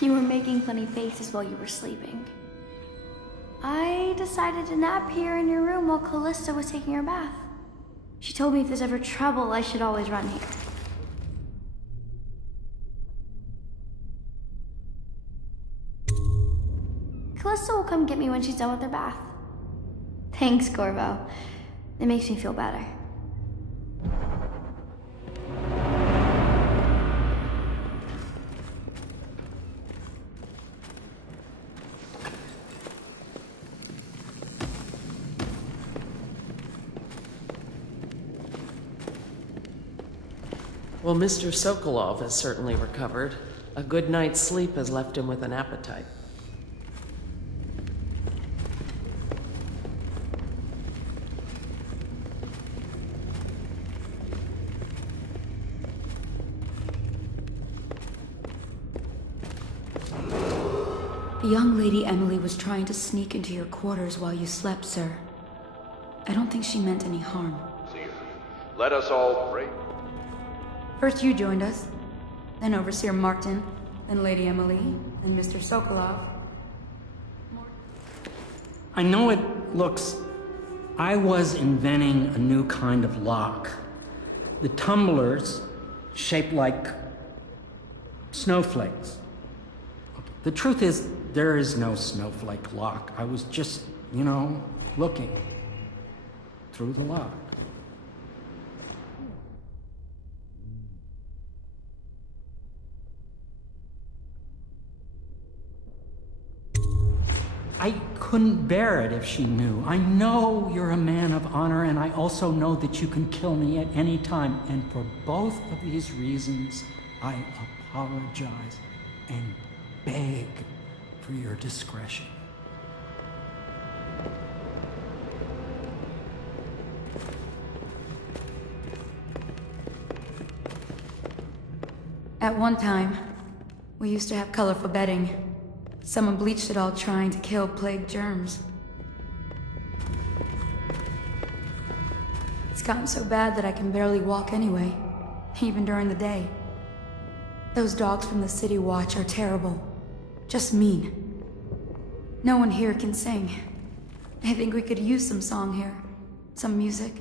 You were making funny faces while you were sleeping. I decided to nap here in your room while Callista was taking her bath. She told me if there's ever trouble, I should always run here. Callista will come get me when she's done with her bath. Thanks, Corvo. It makes me feel better. Well, Mr. Sokolov has certainly recovered. A good night's sleep has left him with an appetite. The young lady Emily was trying to sneak into your quarters while you slept, sir. I don't think she meant any harm. Let us all pray. First you joined us, then Overseer Martin, then Lady Emily, then Mr. Sokolov. I know it looks... I was inventing a new kind of lock. The tumblers, shaped like snowflakes. The truth is, there is no snowflake lock. I was just, looking through the lock. I couldn't bear it if she knew. I know you're a man of honor, and I also know that you can kill me at any time. And for both of these reasons, I apologize and beg for your discretion. At one time, we used to have colorful bedding. Someone bleached it all trying to kill plague germs. It's gotten so bad that I can barely walk anyway, even during the day. Those dogs from the city watch are terrible. Just mean. No one here can sing. I think we could use some song here. Some music.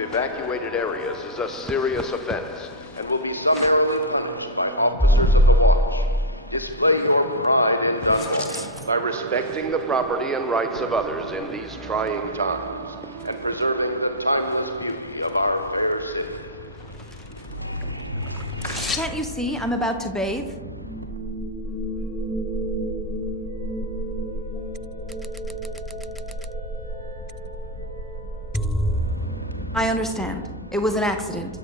Evacuated areas is a serious offense and will be summarily punished by officers of the watch. Display your pride in Dishonored by respecting the property and rights of others in these trying times and preserving the timeless beauty of our fair city. Can't you see I'm about to bathe? I understand. It was an accident.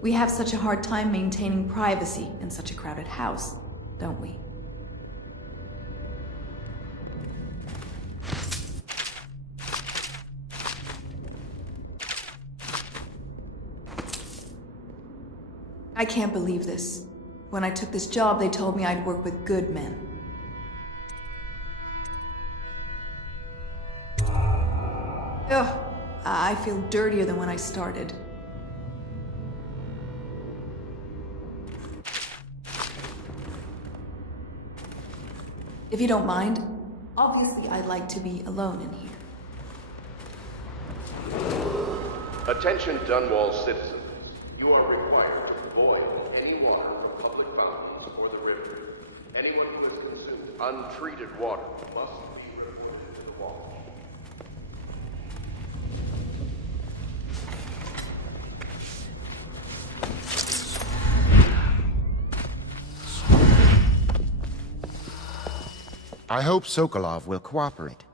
We have such a hard time maintaining privacy in such a crowded house, don't we? I can't believe this. When I took this job, they told me I'd work with good men. Ugh. I feel dirtier than when I started. If you don't mind, obviously I'd like to be alone in here. Attention Dunwall citizens. You are required to avoid any water from public fountains or the river. Anyone who has consumed untreated water must be reported to the watch. I hope Sokolov will cooperate.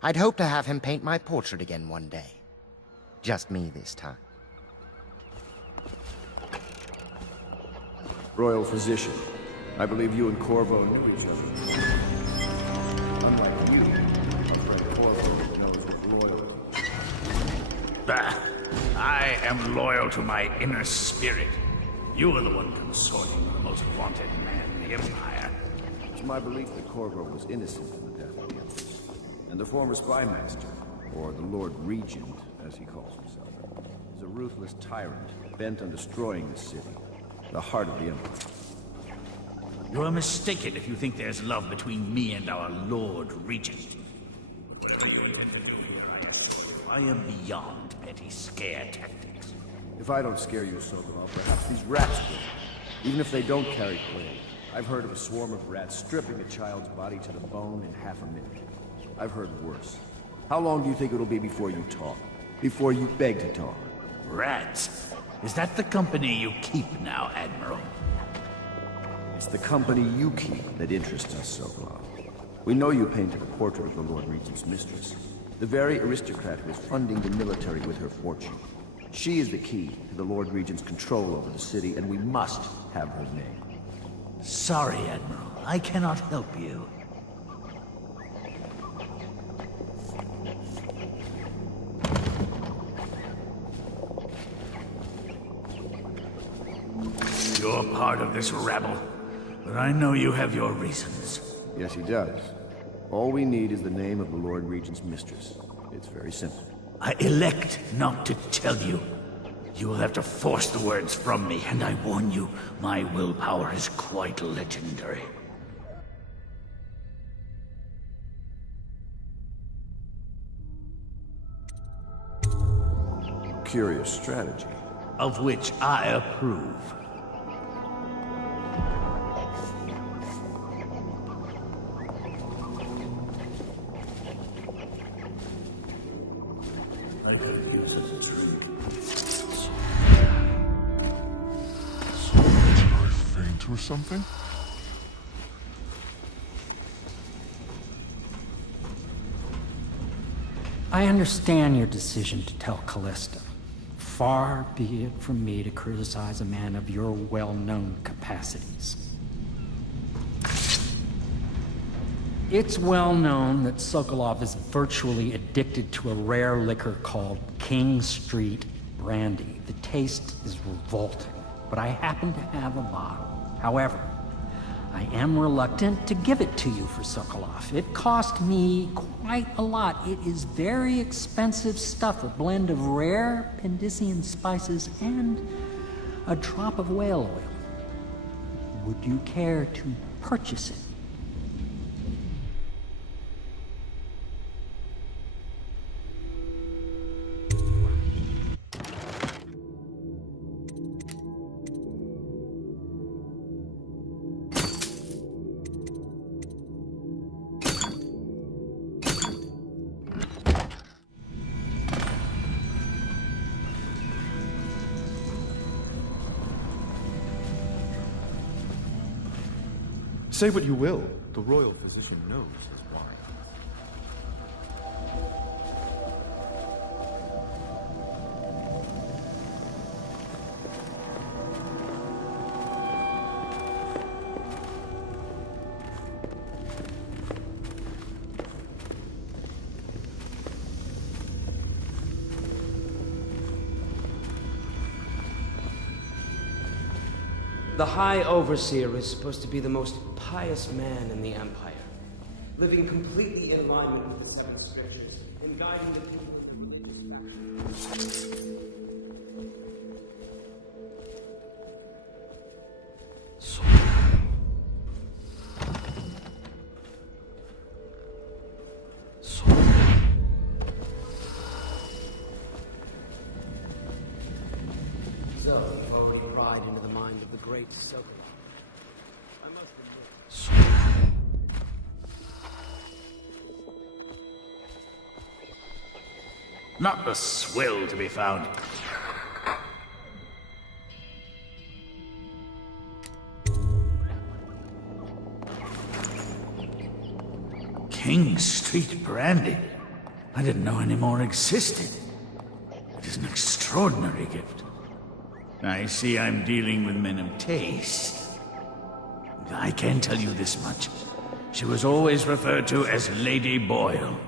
I'd hope to have him paint my portrait again one day. Just me this time. Royal Physician, I believe you and Corvo knew each other. Unlike you, I'm afraid Corvo knows his loyalty. Bah! I am loyal to my inner spirit. You are the one consorting with the most wanted man in the Empire. It's my belief that Corvo was innocent in the death of the Empress. And the former spy master, or the Lord Regent, as he calls himself, is a ruthless tyrant bent on destroying the city, the heart of the Empire. You are mistaken if you think there's love between me and our Lord Regent. Whatever you intend to do here, I am beyond petty scare tactics. If I don't scare you, Sokolov, perhaps these rats will. Even if they don't carry plague. I've heard of a swarm of rats stripping a child's body to the bone in half a minute. I've heard worse. How long do you think it'll be before you talk? Before you beg to talk? Rats? Is that the company you keep now, Admiral? It's the company you keep that interests us, Sokolov. We know you painted a portrait of the Lord Regent's mistress, the very aristocrat who is funding the military with her fortune. She is the key to the Lord Regent's control over the city, and we must have her name. Sorry, Admiral. I cannot help you. You're part of this rabble, but I know you have your reasons. Yes, he does. All we need is the name of the Lord Regent's mistress. It's very simple. I elect not to tell you. You will have to force the words from me, and I warn you, my willpower is quite legendary. Curious strategy. Of which I approve. I could use it as a drink. Did I faint or something? I understand your decision to tell Callista. Far be it from me to criticize a man of your well-known capacities. It's well known that Sokolov is virtually addicted to a rare liquor called King Street Brandy. The taste is revolting, but I happen to have a bottle. However, I am reluctant to give it to you for Sokolov. It cost me quite a lot. It is very expensive stuff, a blend of rare Pendician spices and a drop of whale oil. Would you care to purchase it? Say what you will, the royal physician knows his wine. The High Overseer is supposed to be the most pious man in the Empire, living completely in alignment with the seven scriptures and guiding the people in religious practice. So, before we ride into the mind of the great Sokolov, I must admit... Not the swill to be found. King Street brandy. I didn't know any more existed. It is an extraordinary gift. I see I'm dealing with men of taste. I can tell you this much. She was always referred to as Lady Boyle.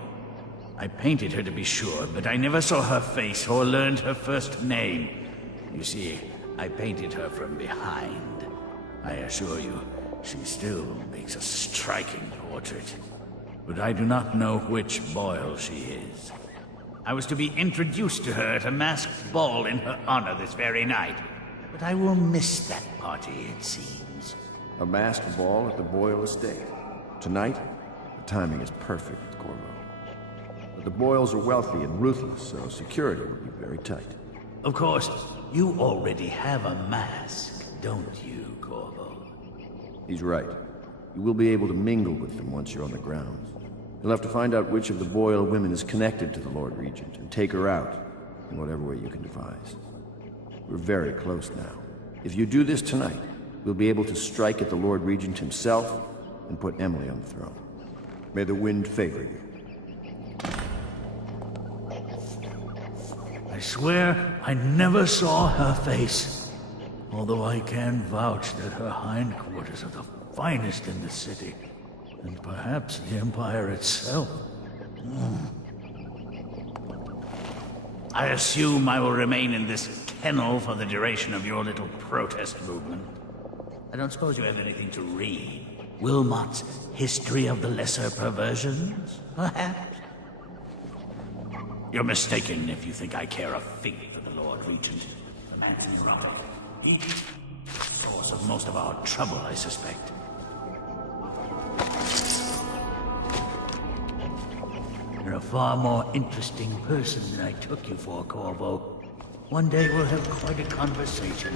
I painted her to be sure, but I never saw her face or learned her first name. You see, I painted her from behind. I assure you, she still makes a striking portrait. But I do not know which Boyle she is. I was to be introduced to her at a masked ball in her honor this very night. But I will miss that party, it seems. A masked ball at the Boyle estate. Tonight, the timing is perfect, Corvo. But the Boyles are wealthy and ruthless, so security will be very tight. Of course, you already have a mask, don't you, Corvo? He's right. You will be able to mingle with them once you're on the grounds. You'll have to find out which of the Boyle women is connected to the Lord Regent and take her out in whatever way you can devise. We're very close now. If you do this tonight, we'll be able to strike at the Lord Regent himself and put Emily on the throne. May the wind favor you. I swear I never saw her face. Although I can vouch that her hindquarters are the finest in the city. And perhaps the Empire itself. I assume I will remain in this kennel for the duration of your little protest movement. I don't suppose you have anything to read. Wilmot's History of the Lesser Perversions, perhaps? You're mistaken if you think I care a fig for the Lord Regent. The man's neurotic. He's the source of most of our trouble, I suspect. You're a far more interesting person than I took you for, Corvo. One day we'll have quite a conversation.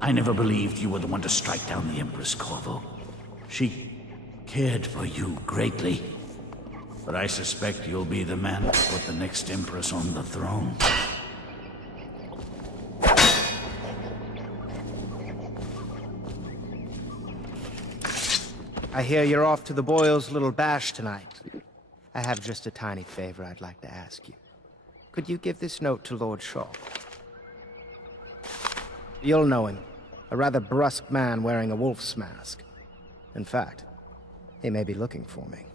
I never believed you were the one to strike down the Empress, Corvo. She cared for you greatly. But I suspect you'll be the man to put the next Empress on the throne. I hear you're off to the Boyles' little bash tonight. I have just a tiny favor I'd like to ask you. Could you give this note to Lord Shaw? You'll know him. A rather brusque man wearing a wolf's mask. In fact, he may be looking for me.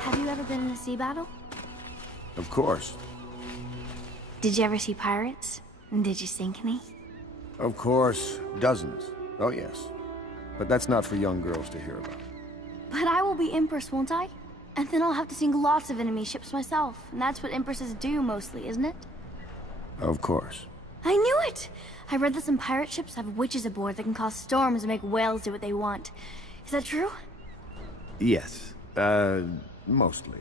Have you ever been in a sea battle? Of course. Did you ever see pirates? And did you sink any? Of course. Dozens. Oh, yes. But that's not for young girls to hear about. But I will be Empress, won't I? And then I'll have to sink lots of enemy ships myself. And that's what Empresses do mostly, isn't it? Of course. I knew it! I read that some pirate ships have witches aboard that can cause storms and make whales do what they want. Is that true? Yes. Mostly.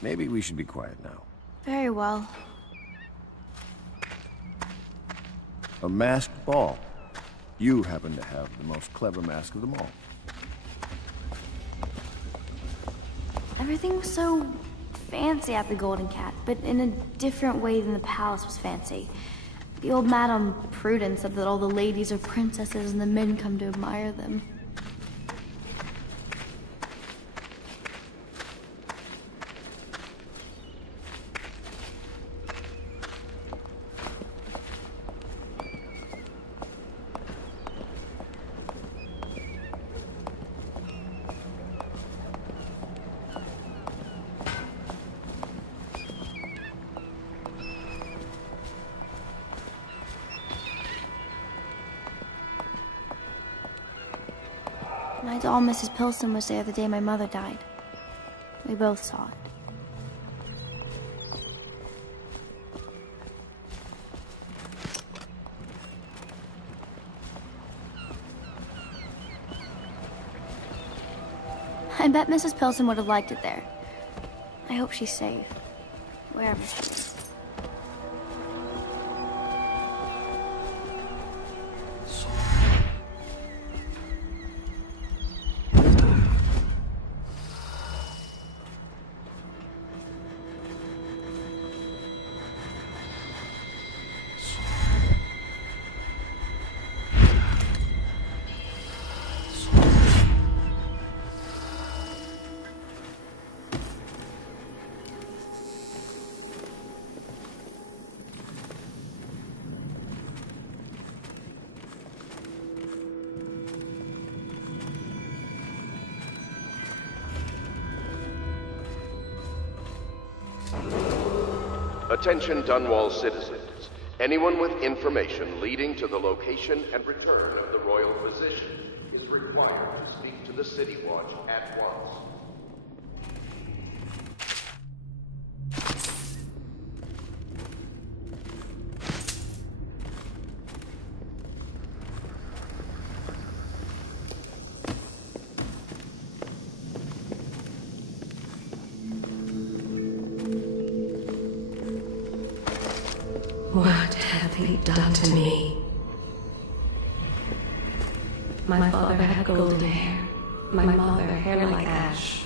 Maybe we should be quiet now. Very well. A masked ball. You happen to have the most clever mask of them all. Everything was so fancy at the Golden Cat, but in a different way than the palace was fancy. The old Madame Prudence said that all the ladies are princesses and the men come to admire them. My doll, Mrs. Pilson, was there the day my mother died. We both saw it. I bet Mrs. Pilson would have liked it there. I hope she's safe, wherever she is. Attention Dunwall citizens. Anyone with information leading to the location and return of the royal physician is required to speak to the City Watch at once. What have they done to me? My father had golden hair. My mother hair like ash.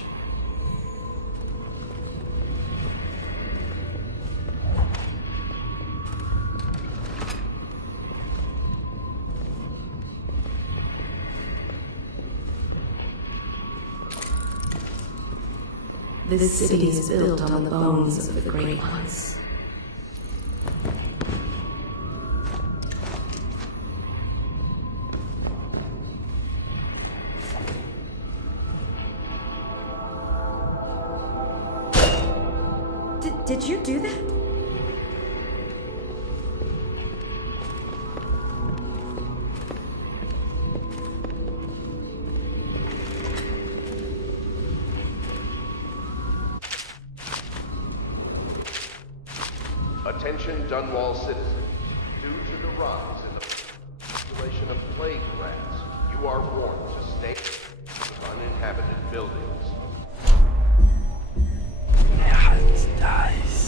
This city is built on the bones of the great ones. Did you do that? Attention Dunwall citizens. Due to the rise in the population of plague rats, you are warned to stay in uninhabited buildings. Nice.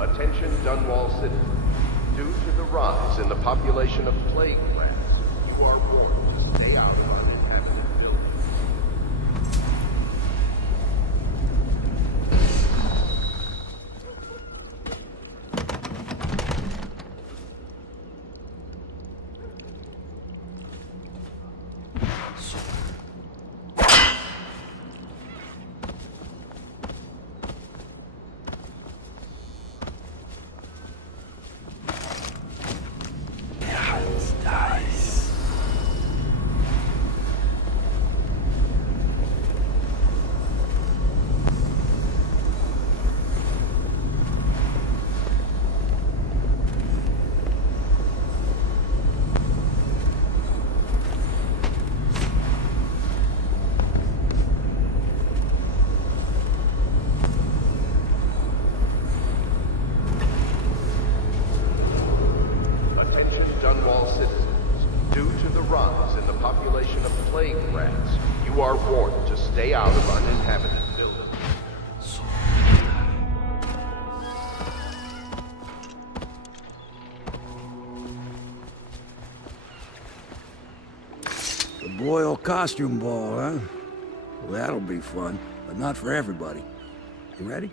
Attention Dunwall citizens. Due to the rise in the population of plague rats, you are warned to stay out of uninhabited buildings. You are warned to stay out of uninhabited buildings. The Boyle costume ball, huh? Well, that'll be fun, but not for everybody. You ready?